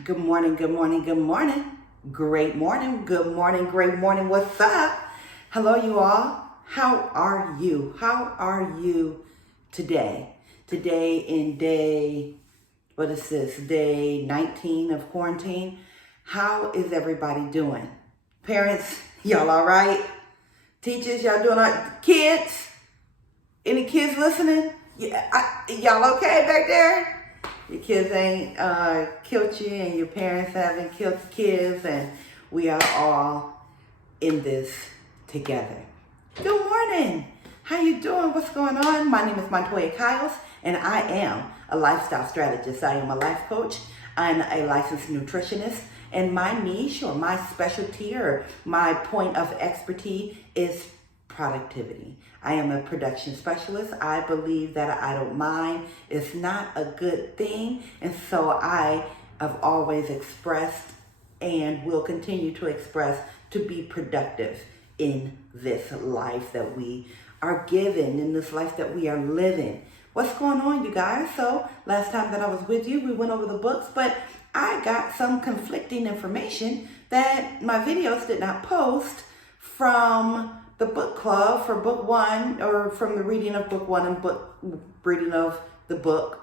Good morning, good morning, good morning. Great morning, good morning, great morning. What's up? Hello, you all. How are you? How are you today? Today in day, what is this? Day 19 of quarantine. How is everybody doing? Parents, y'all all right? Teachers, y'all doing all right? Kids? Any kids listening? Yeah, y'all okay back there? Your kids ain't killed you and your parents haven't killed the kids, and we are all in this together. Good morning. How you doing? What's going on? My name is Montoya, and I am a lifestyle strategist. I am a life coach. I'm a licensed nutritionist, and my niche or my specialty or my point of expertise is productivity. I am a production specialist. I believe that I don't mind. It's not a good thing. And so I have always expressed and will continue to express to be productive in this life that we are given, in this life that we are living. What's going on, you guys? So last time that I was with you, we went over the books, but I got some conflicting information that my videos did not post from the book club for book one, or from the reading of book one and reading of the book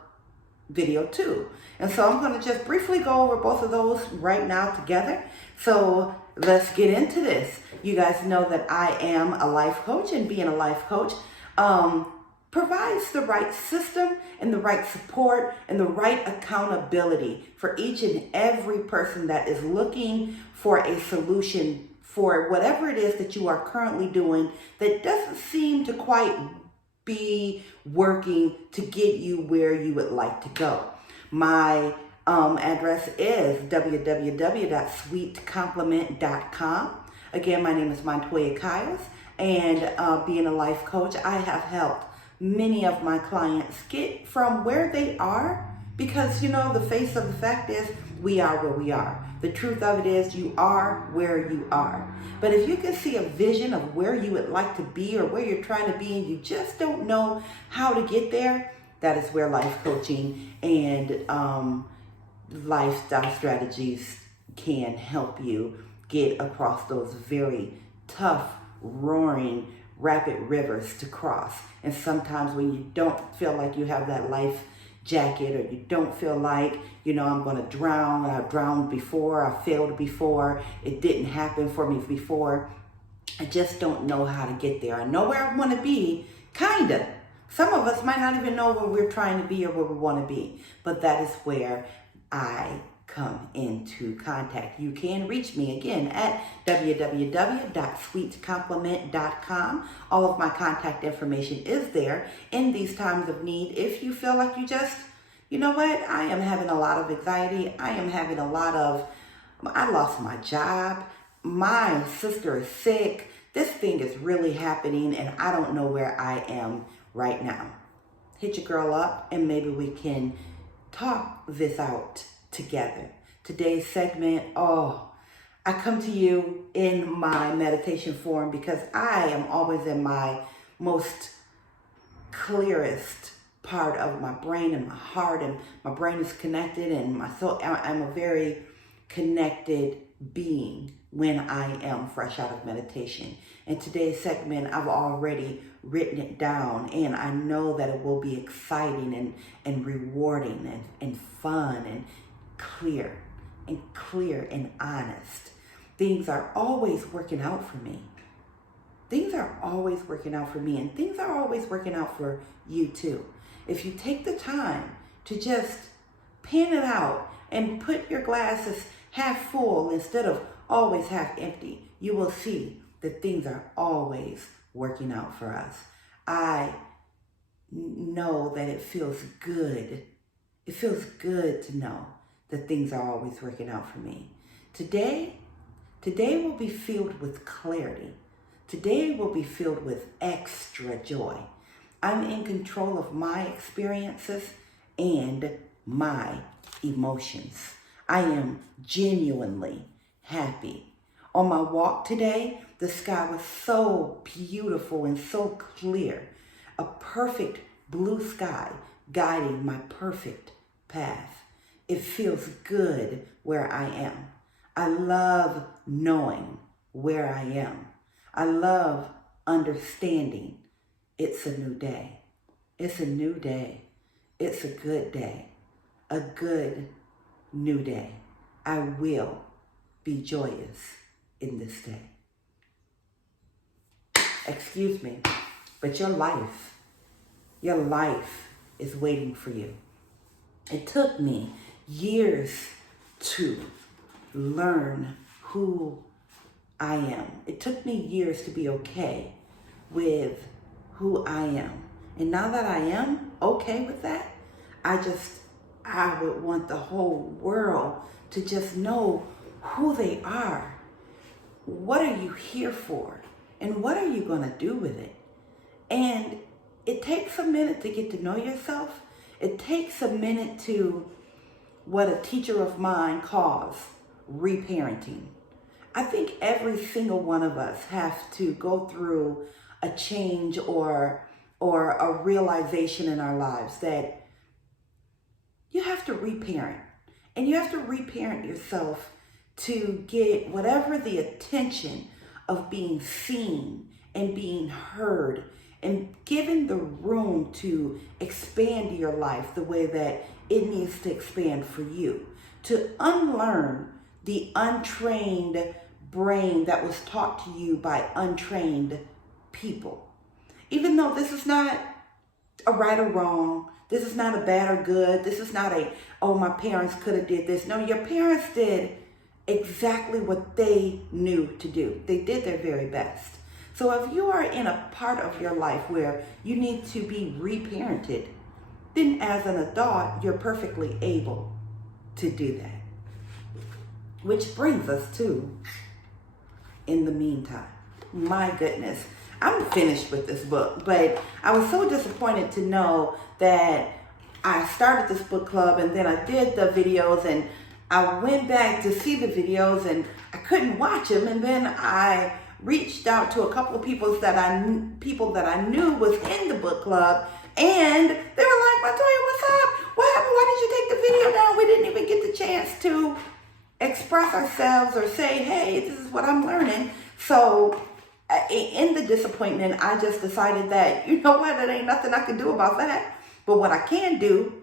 video two. And so I'm going to just briefly go over both of those right now together. So let's get into this. You guys know that I am a life coach, and being a life coach provides the right system and the right support and the right accountability for each and every person that is looking for a solution for whatever it is that you are currently doing that doesn't seem to quite be working to get you where you would like to go. My address is www.sweetcompliment.com. Again, my name is Montoya, and being a life coach, I have helped many of my clients get from where they are, because the face of the fact is we are where we are. The truth of it is you are where you are. But if you can see a vision of where you would like to be or where you're trying to be, and you just don't know how to get there, that is where life coaching and lifestyle strategies can help you get across those very tough, roaring, rapid rivers to cross. And sometimes when you don't feel like you have that life jacket, or you don't feel like, I'm going to drown. I've drowned before. I failed before. It didn't happen for me before. I just don't know how to get there. I know where I want to be, kind of. Some of us might not even know where we're trying to be or where we want to be. But that is where I come into contact. You can reach me again at www.sweetcompliment.com. All of my contact information is there in these times of need. If you feel like you just, I am having a lot of anxiety. I lost my job. My sister is sick. This thing is really happening, and I don't know where I am right now. Hit your girl up, and maybe we can talk this out together. Today's segment, I come to you in my meditation form because I am always in my most clearest part of my brain and my heart, and my brain is connected, and my soul, I'm a very connected being when I am fresh out of meditation. And today's segment, I've already written it down, and I know that it will be exciting and rewarding and fun and clear and honest. Things are always working out for me. Things are always working out for me, and things are always working out for you too. If you take the time to just pan it out and put your glasses half full instead of always half empty, you will see that things are always working out for us. I know that it feels good. It feels good to know that things are always working out for me. Today will be filled with clarity. Today will be filled with extra joy. I'm in control of my experiences and my emotions. I am genuinely happy. On my walk today, the sky was so beautiful and so clear. A perfect blue sky guiding my perfect path. it feels good where I am. I love knowing where I am. I love understanding it's a new day. It's a new day. It's a good day. A good new day. I will be joyous in this day. Excuse me, but your life is waiting for you. It took me years to learn who I am. It took me years to be okay with who I am. And now that I am okay with that, I would want the whole world to just know who they are. What are you here for? And what are you going to do with it? And it takes a minute to get to know yourself. It takes a minute to what a teacher of mine calls reparenting. I think every single one of us have to go through a change or a realization in our lives that you have to reparent. And you have to reparent yourself to get whatever the attention of being seen and being heard and given the room to expand your life the way that it needs to expand for you. To unlearn the untrained brain that was taught to you by untrained people. Even though this is not a right or wrong, this is not a bad or good, this is not a, oh, my parents could have did this. No, your parents did exactly what they knew to do. They did their very best. So if you are in a part of your life where you need to be reparented, then as an adult, you're perfectly able to do that. Which brings us to, in the meantime, my goodness, I'm finished with this book, but I was so disappointed to know that I started this book club and then I did the videos and I went back to see the videos and I couldn't watch them, and then I reached out to a couple of people that I knew was in the book club, and they were like, Montoya, what's up? What happened? Why did you take the video down? We didn't even get the chance to express ourselves or say, hey, this is what I'm learning. So in the disappointment, I just decided that, you know what, there ain't nothing I can do about that. But what I can do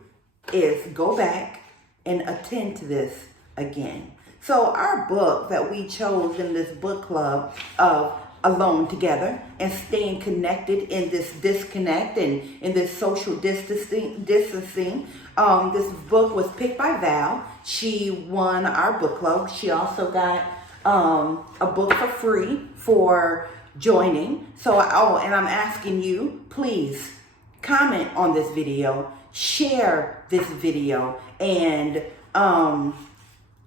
is go back and attend to this again. So our book that we chose in this book club of Alone Together and Staying Connected in this disconnect and in this social distancing. This book was picked by Val. She won our book club. She also got a book for free for joining. So, and I'm asking you, please comment on this video, share this video, and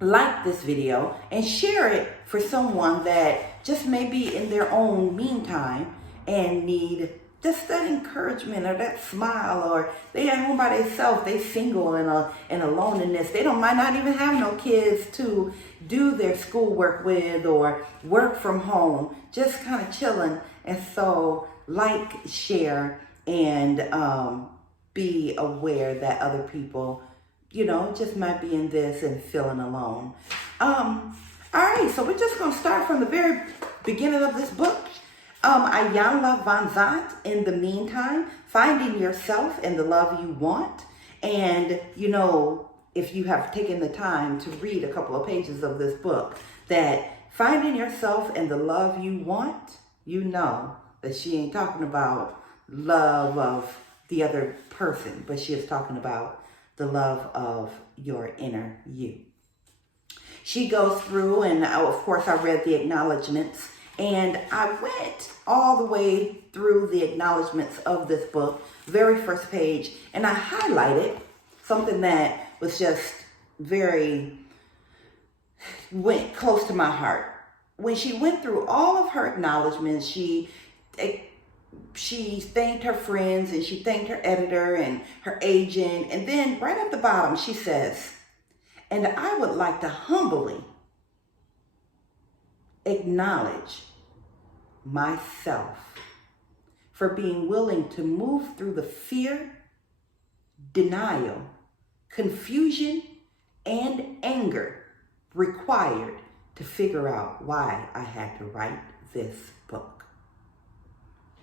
like this video and share it for someone that just may be in their own meantime and need just that encouragement or that smile, or they at home by themselves, they single and alone in this. They might not even have no kids to do their schoolwork with or work from home, just kind of chilling. And so like, share, and be aware that other people, you know, just might be in this and feeling alone. All right, so we're just going to start from the very beginning of this book. Ayanla Van Zant, In the Meantime, Finding Yourself and the Love You Want. And, you know, if you have taken the time to read a couple of pages of this book, that finding yourself and the love you want, you know that she ain't talking about love of the other person, but she is talking about the love of your inner you. She goes through, and of course I read the acknowledgments, and I went all the way through the acknowledgments of this book, very first page, and I highlighted something that was just went close to my heart. When she went through all of her acknowledgments, she thanked her friends and she thanked her editor and her agent. And then right at the bottom, she says, and I would like to humbly acknowledge myself for being willing to move through the fear, denial, confusion, and anger required to figure out why I had to write this book.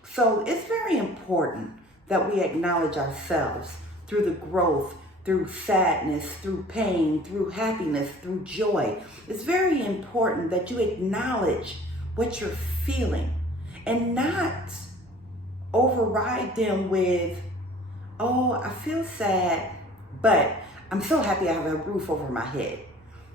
So it's very important that we acknowledge ourselves through the growth, through sadness, through pain, through happiness, through joy. It's very important that you acknowledge what you're feeling and not override them with, oh, I feel sad, but I'm so happy I have a roof over my head.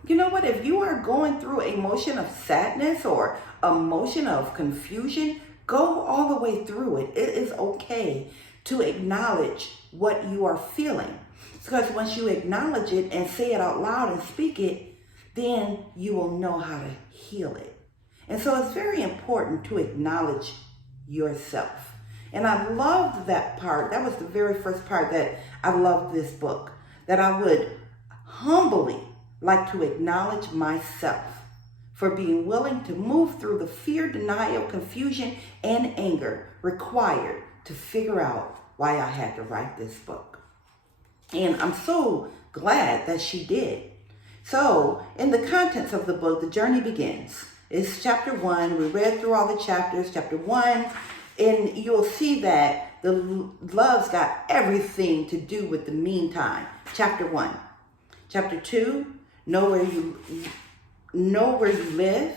You know what? If you are going through an emotion of sadness or emotion of confusion, go all the way through it. It is okay to acknowledge what you are feeling. Because once you acknowledge it and say it out loud and speak it, then you will know how to heal it. And so it's very important to acknowledge yourself. And I loved that part. That was the very first part that I loved this book, that I would humbly like to acknowledge myself for being willing to move through the fear, denial, confusion, and anger required to figure out why I had to write this book. And I'm so glad that she did. So in the contents of the book, the journey begins. It's chapter 1. We read through all the chapters, chapter 1, and you'll see that the love's got everything to do with the meantime. Chapter 1. Chapter 2, know where you live.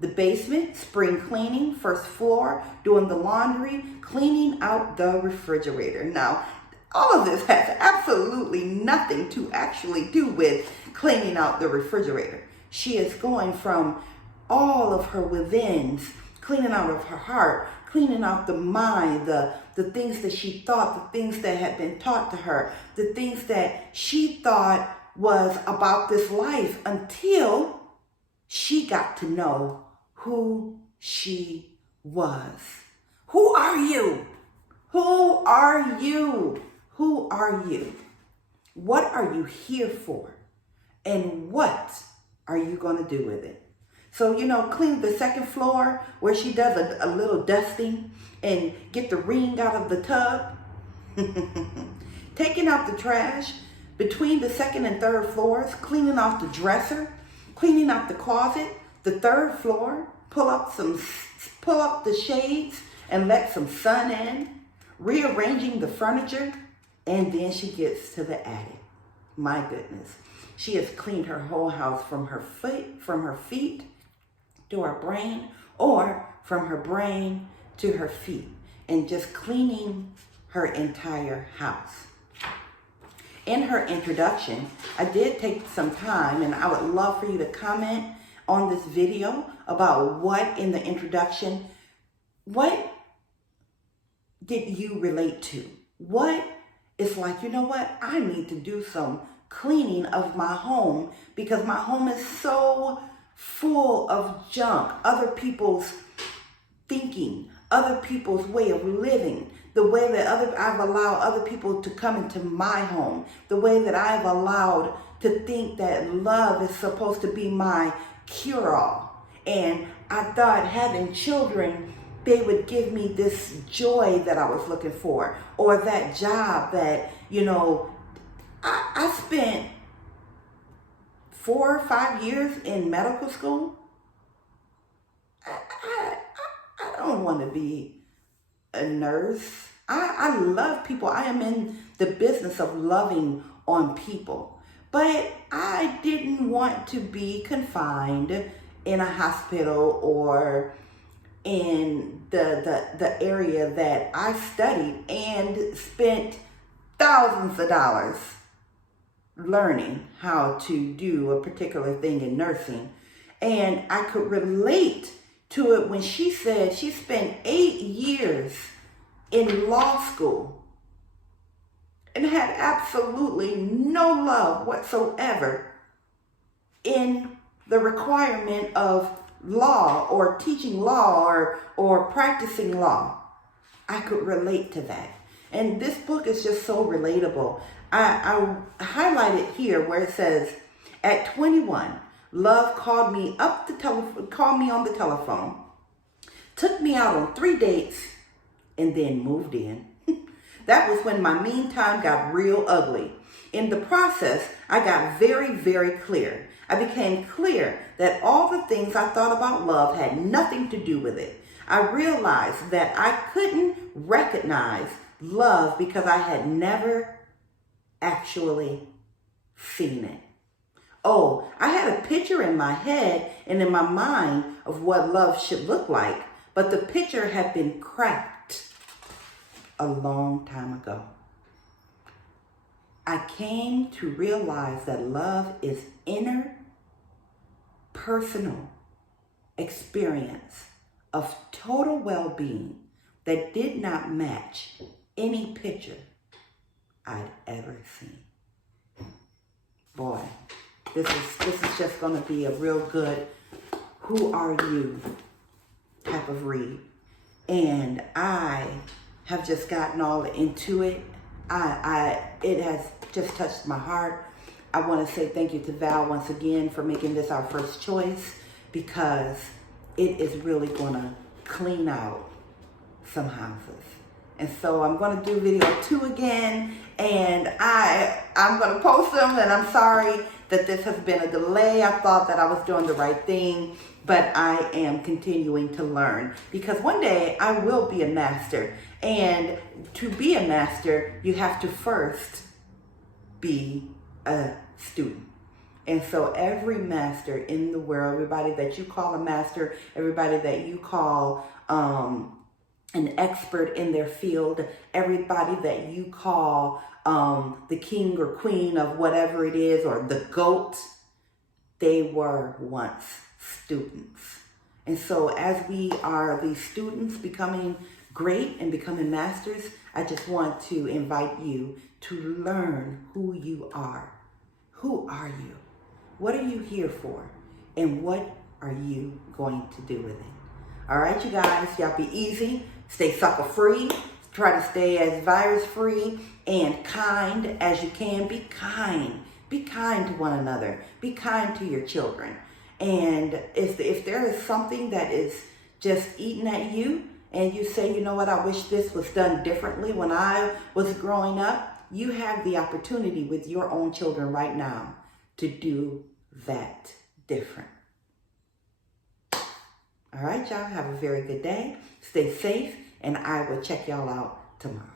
The basement, spring cleaning. First floor, doing the laundry, cleaning out the refrigerator. Now, all of this has absolutely nothing to actually do with cleaning out the refrigerator. She is going from all of her withins, cleaning out of her heart, cleaning out the mind, the things that she thought, the things that had been taught to her, the things that she thought was about this life until she got to know who she was. Who are you? Who are you? Who are you? What are you here for? And what are you going to do with it? So, clean the second floor where she does a little dusting and get the ring out of the tub. Taking out the trash between the second and third floors, cleaning off the dresser, cleaning out the closet, the third floor, pull up the shades and let some sun in, rearranging the furniture, and then she gets to the attic. My goodness. She has cleaned her whole house from her feet to her brain, or from her brain to her feet, and just cleaning her entire house. In her introduction, I did take some time, and I would love for you to comment on this video about what in the introduction, what did you relate to? What is like, I need to do some cleaning of my home because my home is so full of junk, other people's thinking, other people's way of living, the way that I've allowed other people to come into my home, the way that I've allowed to think that love is supposed to be my cure-all. And I thought having children, they would give me this joy that I was looking for, or that job that, I spent 4 or 5 years in medical school. I don't want to be a nurse. I love people. I am in the business of loving on people. But I didn't want to be confined in a hospital or in the area that I studied and spent thousands of dollars learning how to do a particular thing in nursing. And I could relate to it when she said she spent 8 years in law school and had absolutely no love whatsoever in the requirement of law or teaching law or practicing law. I could relate to that. And this book is just so relatable. I highlighted here where it says, at 21, love called me on the telephone, took me out on 3 dates, and then moved in. That was when my meantime got real ugly. In the process, I got very, very clear. I became clear that all the things I thought about love had nothing to do with it. I realized that I couldn't recognize love because I had never actually seen it. Oh, I had a picture in my head and in my mind of what love should look like, but the picture had been cracked a long time ago. I came to realize that love is inner, personal experience of total well-being that did not match any picture I'd ever seen. Boy, this is just going to be a real good who are you type of read. And I have just gotten all into it. It has just touched my heart. I want to say thank you to Val once again for making this our first choice, because it is really going to clean out some houses. And so I'm going to do video 2 again, and I'm going to post them, and I'm sorry that this has been a delay. I thought that I was doing the right thing, but I am continuing to learn, because one day I will be a master. And to be a master, you have to first be a student. And so every master in the world, everybody that you call a master, everybody that you call an expert in their field, everybody that you call the king or queen of whatever it is, or the GOAT, they were once students. And so as we are these students becoming great and becoming masters, I just want to invite you to learn who you are. Who are you? What are you here for? And what are you going to do with it? All right, you guys, y'all be easy. Stay sucker free. Try to stay as virus free and kind as you can. Be kind. Be kind to one another. Be kind to your children. And if there is something that is just eating at you, and you say, you know what, I wish this was done differently when I was growing up, you have the opportunity with your own children right now to do that different. All right, y'all, have a very good day. Stay safe, and I will check y'all out tomorrow.